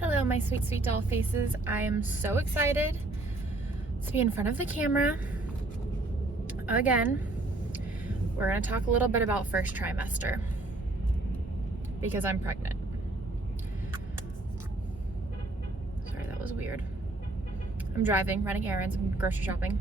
Hello, my sweet, sweet doll faces. I am so excited to be in front of the camera again. We're going to talk a little bit about first trimester because I'm pregnant. Sorry, that was weird. I'm driving, running errands, I'm grocery shopping.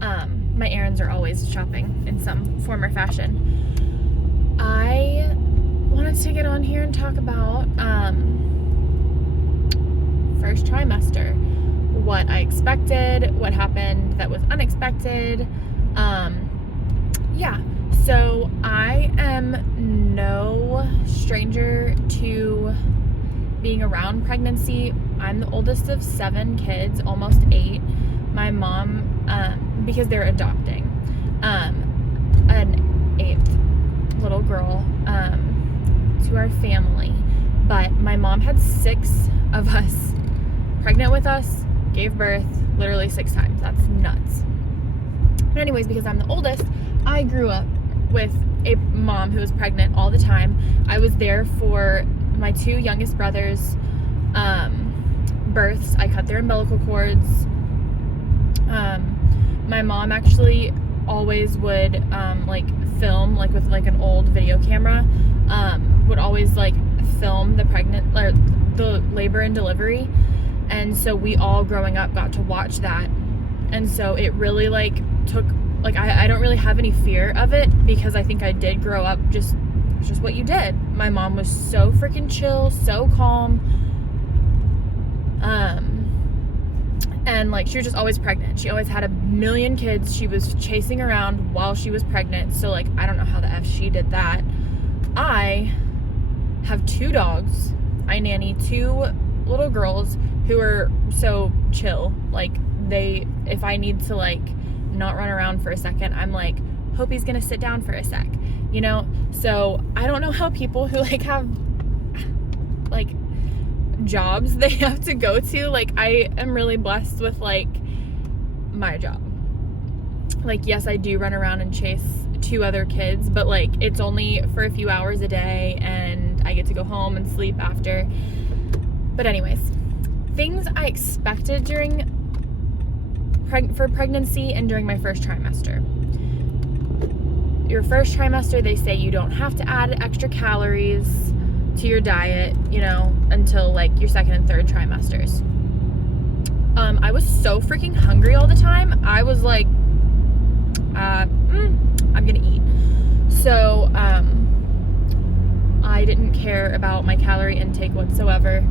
My errands are always shopping in some form or fashion. I wanted to get on here and talk about first trimester, what I expected, what happened that was unexpected. Yeah, so I am no stranger to being around pregnancy. I'm the oldest of 7 kids, almost 8. My mom, because they're adopting an 8th little girl to our family, but my mom had 6 of us pregnant with us, gave birth literally 6 times. That's nuts. But anyways, because I'm the oldest, I grew up with a mom who was pregnant all the time. I was there for my 2 youngest brothers' births. I cut their umbilical cords. My mom actually always would film with an old video camera, would always film the labor and delivery, and so we all growing up got to watch that, and so it really took I don't really have any fear of it because I think I did grow up just what you did. My mom was so freaking chill, so calm, and she was just always pregnant. She always had a million kids she was chasing around while she was pregnant. So I don't know how the F she did that. I have 2 dogs. I nanny 2 little girls who are so chill. If I need to not run around for a second, I'm hope he's gonna sit down for a sec, so I don't know how people who have jobs they have to go to, I am really blessed with my job. Yes, I do run around and chase 2 other kids, but it's only for a few hours a day and I get to go home and sleep after. But anyways, things I expected for pregnancy and during my first trimester. Your first trimester, they say you don't have to add extra calories to your diet, until your second and third trimesters. I was so freaking hungry all the time. I was I'm gonna eat. So I didn't care about my calorie intake whatsoever.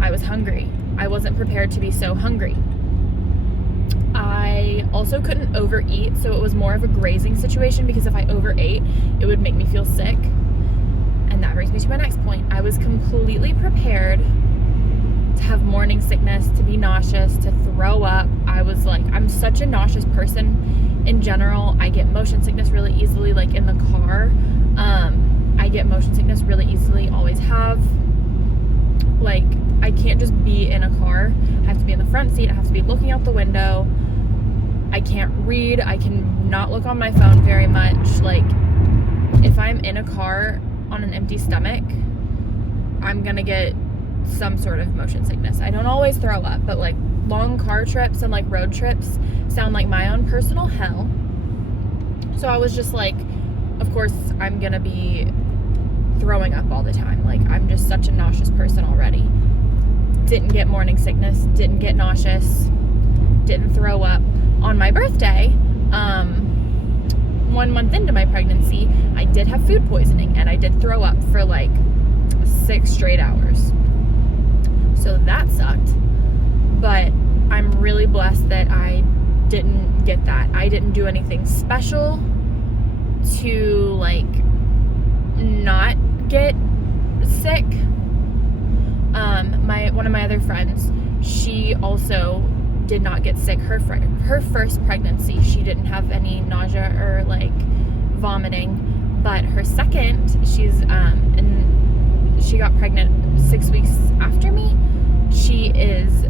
I was hungry. I wasn't prepared to be so hungry. I also couldn't overeat, so it was more of a grazing situation because if I overate, it would make me feel sick. And that brings me to my next point. I was completely prepared to have morning sickness, to be nauseous, to throw up. I was I'm such a nauseous person in general. I get motion sickness really easily, in the car. I get motion sickness really easily, always have. I can't just be in a car. I have to be in the front seat. I have to be looking out the window. I can't read. I can not look on my phone very much. If I'm in a car on an empty stomach, I'm gonna get some sort of motion sickness. I don't always throw up, but long car trips and road trips sound like my own personal hell. So I was just of course I'm gonna be throwing up all the time. I'm just such a nauseous person already. Didn't get morning sickness, didn't get nauseous, didn't throw up. On my birthday, 1 month into my pregnancy, I did have food poisoning and I did throw up for 6 straight hours. So that sucked. But I'm really blessed that I didn't get that. I didn't do anything special to not get sick. One of my other friends, she also did not get sick. Her first pregnancy, she didn't have any nausea or vomiting, but her second, she got pregnant 6 weeks after me. She is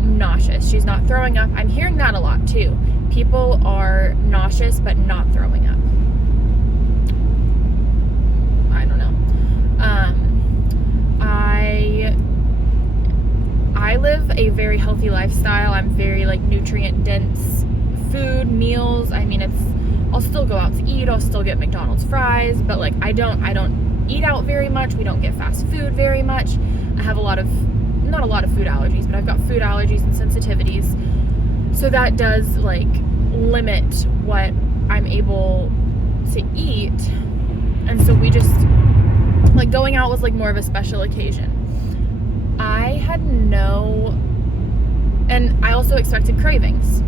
nauseous. She's not throwing up. I'm hearing that a lot too. People are nauseous but not throwing up. I don't know. a very healthy lifestyle. I'm very like nutrient dense food, meals. I mean, I'll still go out to eat. I'll still get McDonald's fries, but like I don't eat out very much. We don't get fast food very much. I have not a lot of food allergies, but I've got food allergies and sensitivities. So that does like limit what I'm able to eat. And so we just, like, going out was like more of a special occasion. And I also expected cravings.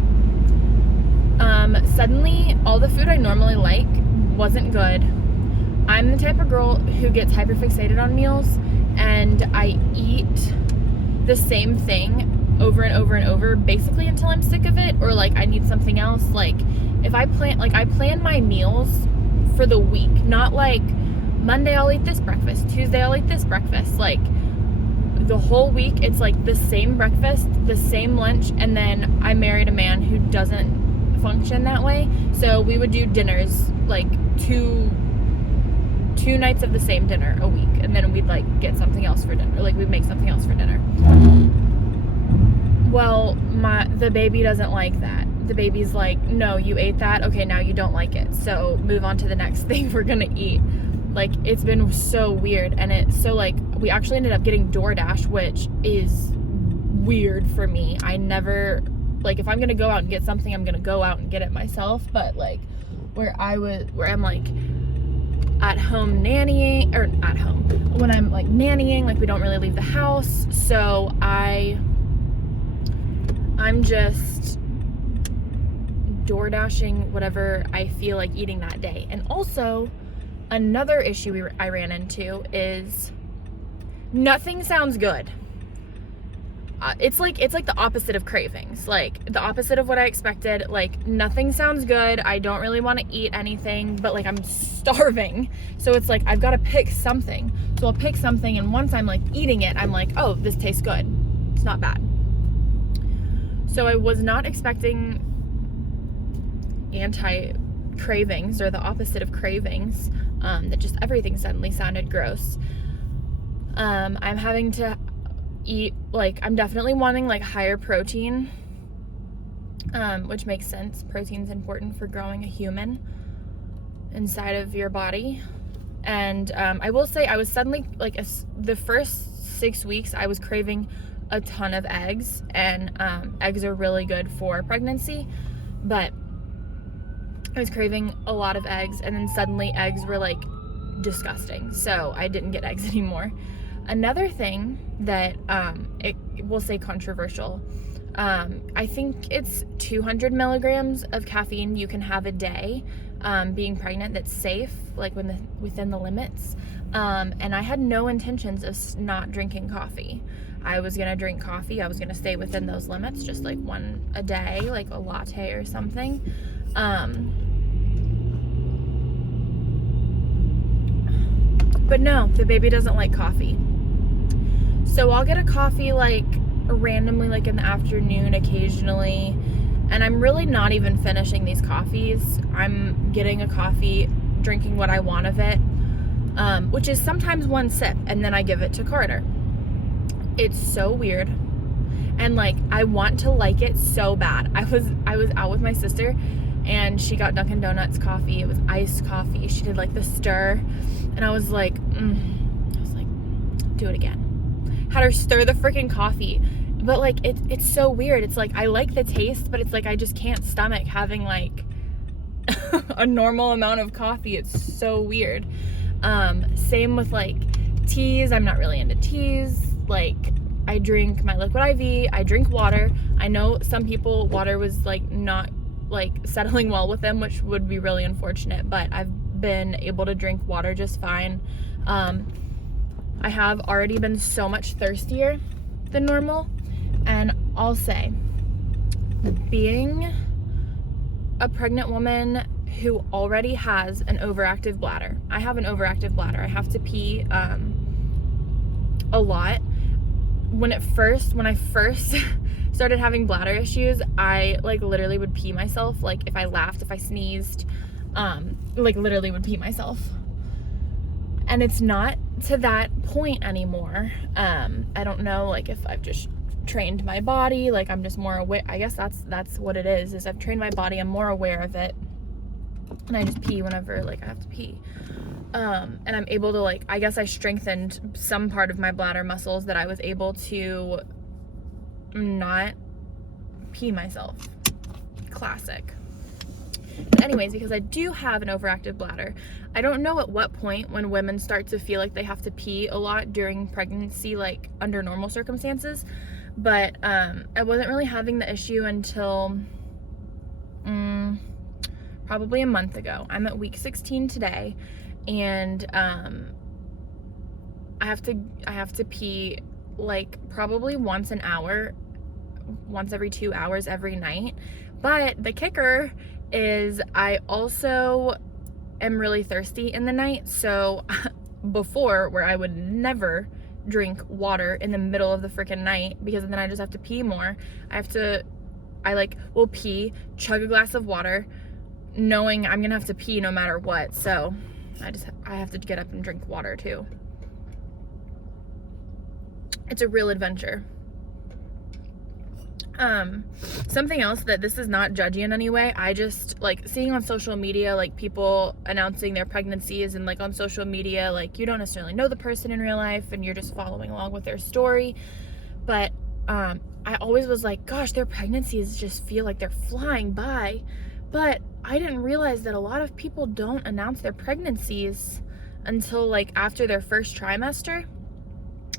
Suddenly all the food I normally like wasn't good. I'm the type of girl who gets hyperfixated on meals, and I eat the same thing over and over and over, basically until I'm sick of it, or like I need something else. Like if I plan my meals for the week, not like Monday I'll eat this breakfast, Tuesday I'll eat this breakfast. Like the whole week it's like the same breakfast, the same lunch, and then I married a man who doesn't function that way. So we would do dinners, like two nights of the same dinner a week, and then we'd like get something else for dinner, like we'd make something else for dinner. Well, the baby doesn't like that. The baby's like, no, you ate that, okay, now you don't like it, so move on to the next thing we're gonna eat. Like, it's been so weird. And so like we actually ended up getting DoorDash, which is weird for me. I never, like, if I'm gonna go out and get something, I'm gonna go out and get it myself. But like where I'm like at home nannying, or at home, when I'm like nannying, like we don't really leave the house, so I'm just DoorDashing whatever I feel like eating that day. And also another issue I ran into is nothing sounds good. It's like the opposite of cravings, like the opposite of what I expected. Like nothing sounds good. I don't really want to eat anything, but like I'm starving. So it's like I've got to pick something. So I'll pick something, and once I'm like eating it, I'm like, oh, this tastes good. It's not bad. So I was not expecting anti-cravings, or the opposite of cravings, that just everything suddenly sounded gross. I'm having to eat, like, I'm definitely wanting like higher protein, which makes sense. Protein's important for growing a human inside of your body. And I will say I was suddenly like the first 6 weeks I was craving a ton of eggs, and eggs are really good for pregnancy, but I was craving a lot of eggs, and then suddenly eggs were like disgusting, so I didn't get eggs anymore. Another thing that it will say controversial, I think it's 200 milligrams of caffeine you can have a day, being pregnant, that's safe, like within the limits. And I had no intentions of not drinking coffee. I was gonna drink coffee. I was gonna stay within those limits, just like one a day, like a latte or something. But no, the baby doesn't like coffee. So I'll get a coffee like randomly, like in the afternoon occasionally, and I'm really not even finishing these coffees. I'm getting a coffee, drinking what I want of it, which is sometimes one sip, and then I give it to Carter. It's so weird. And like, I want to like it so bad. I was out with my sister, and she got Dunkin' Donuts coffee. It was iced coffee. She did like the stir, and I was like, do it again. Had her stir the freaking coffee. But like, it's so weird. It's like, I like the taste, but it's like I just can't stomach having like a normal amount of coffee. It's so weird. Same with like teas. I'm not really into teas. Like, I drink my liquid IV. I drink water. I know some people, water was like not like settling well with them, which would be really unfortunate, but I've been able to drink water just fine. I have already been so much thirstier than normal, and I'll say, being a pregnant woman who already has an overactive bladder, I have an overactive bladder. I have to pee a lot. When I first started having bladder issues, I like literally would pee myself. Like if I laughed, if I sneezed, like literally would pee myself. And it's not to that point anymore. I don't know, like if I've just trained my body. Like, I'm just more aware. I guess that's what it is I've trained my body. I'm more aware of it. And I just pee whenever, like, I have to pee. And I'm able to, like, I guess I strengthened some part of my bladder muscles that I was able to not pee myself. Classic. But anyways, because I do have an overactive bladder, I don't know at what point when women start to feel like they have to pee a lot during pregnancy, like under normal circumstances, but I wasn't really having the issue until probably a month ago. I'm at week 16 today, and I have to pee like probably once an hour, once every 2 hours every night. But the kicker is I also am really thirsty in the night. So before, where I would never drink water in the middle of the freaking night, because then I just have to pee more. I will pee, chug a glass of water, knowing I'm gonna have to pee no matter what. So I have to get up and drink water too. It's a real adventure. Something else that this is not judgy in any way, I just like seeing on social media, like people announcing their pregnancies, and like on social media, like you don't necessarily know the person in real life and you're just following along with their story. But I always was like, gosh, their pregnancies just feel like they're flying by. But I didn't realize that a lot of people don't announce their pregnancies until like after their first trimester.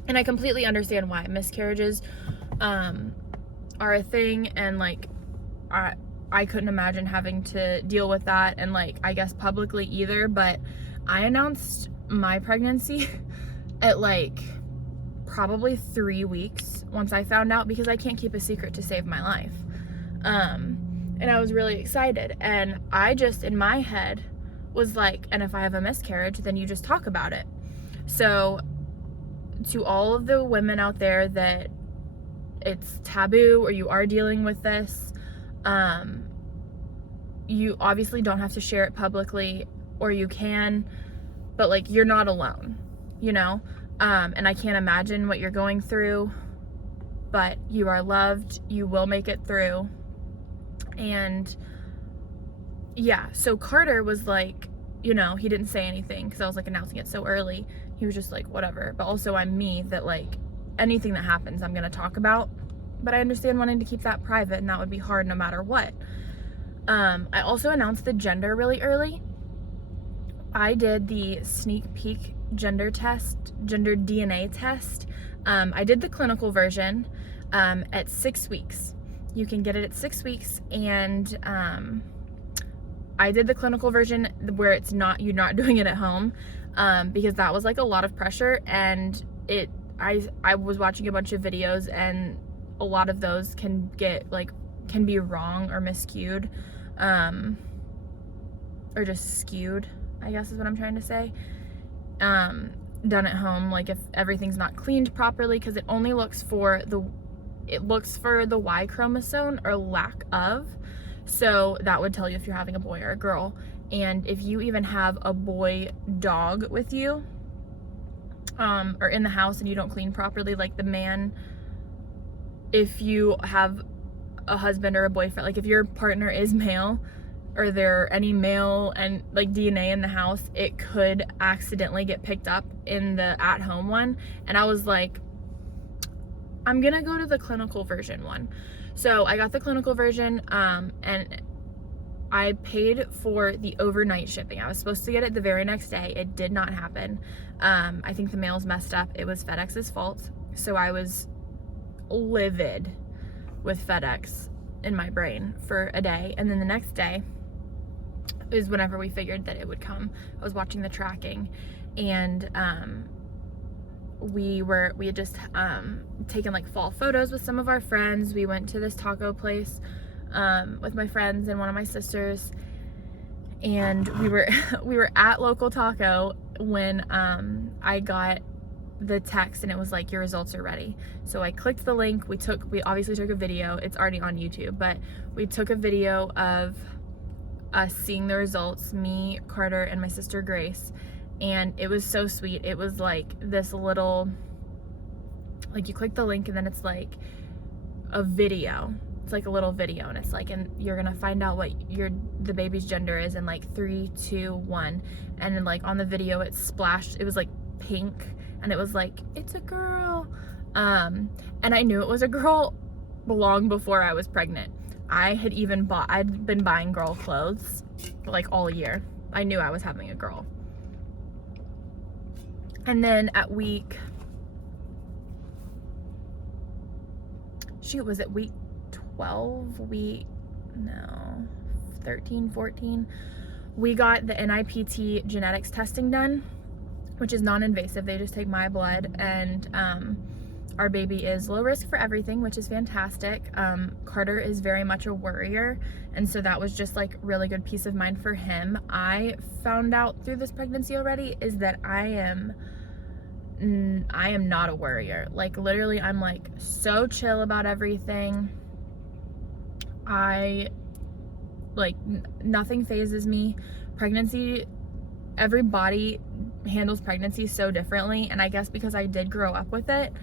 And I completely understand why. Miscarriages are a thing, and like I couldn't imagine having to deal with that, and like I guess publicly either. But I announced my pregnancy at like probably 3 weeks once I found out, because I can't keep a secret to save my life. And I was really excited, and I just in my head was like, and if I have a miscarriage, then you just talk about it. So to all of the women out there that it's taboo or you are dealing with this, you obviously don't have to share it publicly, or you can, but like you're not alone, you know? And I can't imagine what you're going through, but you are loved, you will make it through. And yeah, so Carter was like, you know, he didn't say anything because I was like announcing it so early. He was just like, whatever. But also I'm me, that like anything that happens I'm gonna talk about, but I understand wanting to keep that private, and that would be hard no matter what. I also announced the gender really early. I did the sneak peek gender DNA test. I did the clinical version at 6 weeks. You can get it at 6 weeks, and I did the clinical version where you're not doing it at home, because that was like a lot of pressure, and I was watching a bunch of videos, and a lot of those can be wrong or miscued, or just skewed, I guess is what I'm trying to say. Done at home, like if everything's not cleaned properly, because it only looks for the Y chromosome or lack of. So that would tell you if you're having a boy or a girl. And if you even have a boy dog with you, or in the house, and you don't clean properly, like the man, if you have a husband or a boyfriend, like if your partner is male, or there any male and like DNA in the house, it could accidentally get picked up in the at-home one. And I was like, I'm gonna go to the clinical version one. So I got the clinical version, and I paid for the overnight shipping. I was supposed to get it the very next day. It did not happen. I think the mail's messed up. It was FedEx's fault. So I was livid with FedEx in my brain for a day. And then the next day is whenever we figured that it would come. I was watching the tracking, and we had just taken like fall photos with some of our friends. We went to this taco place with my friends and one of my sisters, and we were at Local Taco when I got the text, and it was like, your results are ready. So I clicked the link. We obviously took a video. It's already on YouTube, but we took a video of us seeing the results, me, Carter, and my sister Grace. And it was so sweet. It was like this little, like you click the link, and then it's like, a video. It's like a little video, and it's like, and you're gonna find out what the baby's gender is in like 3, 2, 1, and then like on the video it splashed, it was like pink, and it was like, it's a girl. And I knew it was a girl long before I was pregnant. I'd been buying girl clothes like all year. I knew I was having a girl. And then at week, was it week 12, 13, 14, we got the NIPT genetics testing done, which is non-invasive. They just take my blood, and our baby is low risk for everything, which is fantastic. Carter is very much a worrier, and so that was just like really good peace of mind for him. I found out through this pregnancy already is that I am not a worrier. Like literally, I'm like so chill about everything. Nothing phases me. Pregnancy, every body handles pregnancy so differently, and I guess because I did grow up with it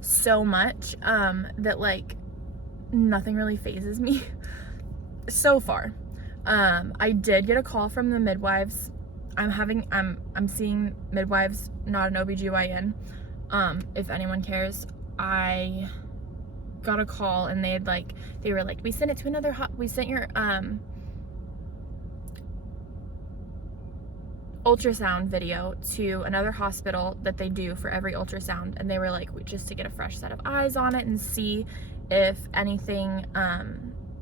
so much, that like nothing really phases me so far. I did get a call from the midwives. I'm seeing midwives, not an OBGYN. If anyone cares, I got a call, and they were like, we sent your ultrasound video to another hospital that they do for every ultrasound, and they were like, just to get a fresh set of eyes on it and see if anything,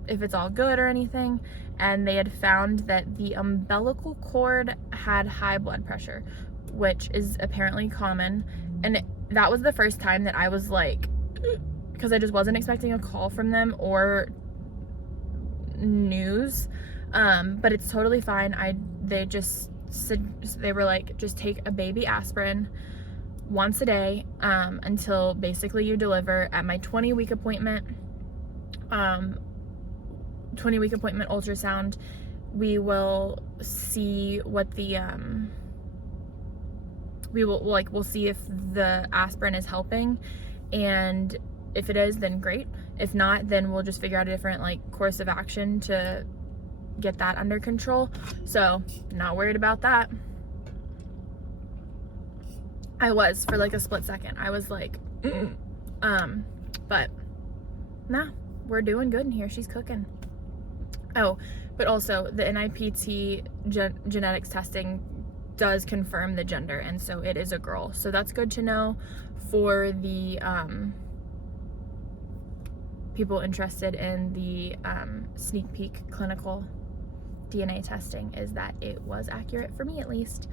if it's all good or anything. And they had found that the umbilical cord had high blood pressure, which is apparently common. And that was the first time that I was like, because I just wasn't expecting a call from them or news, but it's totally fine. They were like, just take a baby aspirin once a day, until basically you deliver. At my 20-week appointment, 20-week appointment ultrasound, we will see what the we'll see if the aspirin is helping, and if it is, then great. If not, then we'll just figure out a different like course of action to get that under control. So not worried about that. I was for like a split second. I was like, but nah, we're doing good in here. She's cooking. Oh, but also the NIPT genetics testing does confirm the gender, and so it is a girl. So that's good to know for the people interested in the sneak peek clinical DNA testing, is that it was accurate for me at least.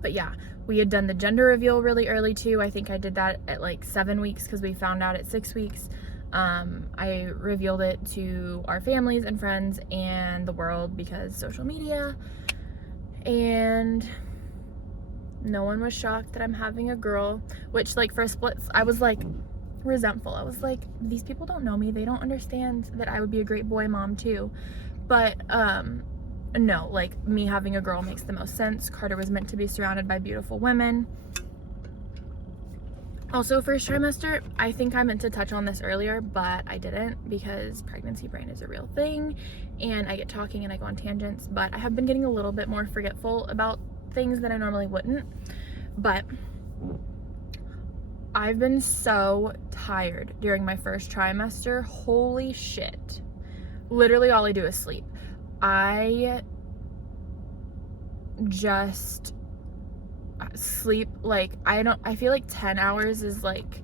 But yeah, we had done the gender reveal really early too. I think I did that at like 7 weeks because we found out at 6 weeks. I revealed it to our families and friends and the world because social media, and no one was shocked that I'm having a girl, which like for a split, I was like resentful. I was like, these people don't know me. They don't understand that I would be a great boy mom too. But no, like me having a girl makes the most sense. Carter was meant to be surrounded by beautiful women. Also, first trimester, I think I meant to touch on this earlier, but I didn't because pregnancy brain is a real thing and I get talking and I go on tangents, but I have been getting a little bit more forgetful about things that I normally wouldn't. But I've been so tired during my first trimester. Holy shit. Literally all I do is sleep. I just sleep like, I feel like 10 hours is like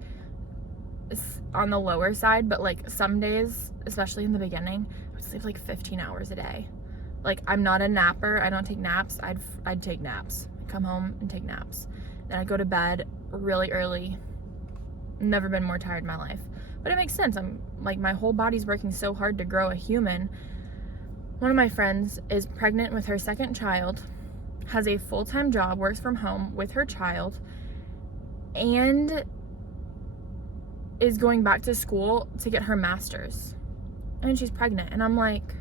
on the lower side, but like some days, especially in the beginning, I would sleep like 15 hours a day. Like, I'm not a napper. I don't take naps. I'd take naps. Come home and take naps. Then I go to bed really early. Never been more tired in my life. But it makes sense. I'm like, my whole body's working so hard to grow a human. One of my friends is pregnant with her second child, has a full-time job, works from home with her child, and is going back to school to get her master's. And she's pregnant. And I'm like,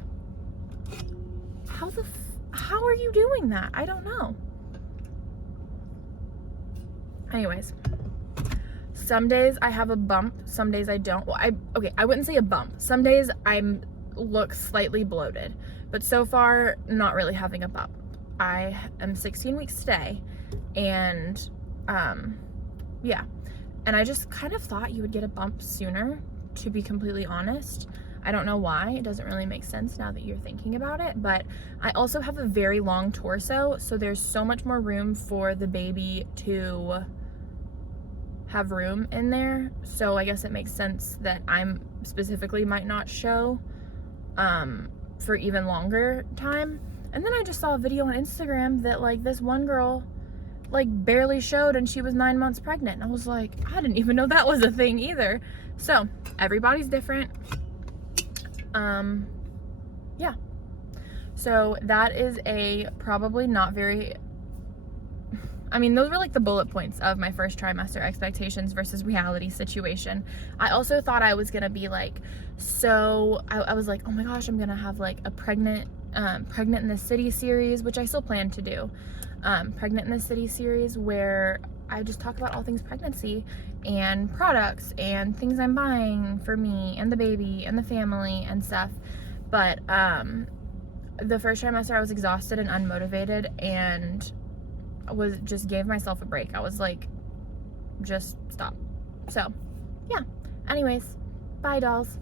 how are you doing that? I don't know. Anyways, some days I have a bump, some days I don't. Well, I wouldn't say a bump. Some days I'm look slightly bloated, but so far not really having a bump. I am 16 weeks today, and yeah, and I just kind of thought you would get a bump sooner, to be completely honest. I don't know why. It doesn't really make sense now that you're thinking about it, but I also have a very long torso, so there's so much more room for the baby to have room in there. So I guess it makes sense that I'm specifically might not show for even longer time. And then I just saw a video on Instagram that like this one girl like barely showed and she was 9 months pregnant. And I was like, I didn't even know that was a thing either. So everybody's different. Yeah. So that is a probably not very, I mean, those were like the bullet points of my first trimester expectations versus reality situation. I also thought I was gonna be like, so I was like, oh my gosh, I'm gonna have like a pregnant in the city series, which I still plan to do. Pregnant in the city series where I just talk about all things pregnancy and products and things I'm buying for me and the baby and the family and stuff. But the first trimester I was exhausted and unmotivated and gave myself a break. I was like, just stop. So yeah, anyways, bye dolls.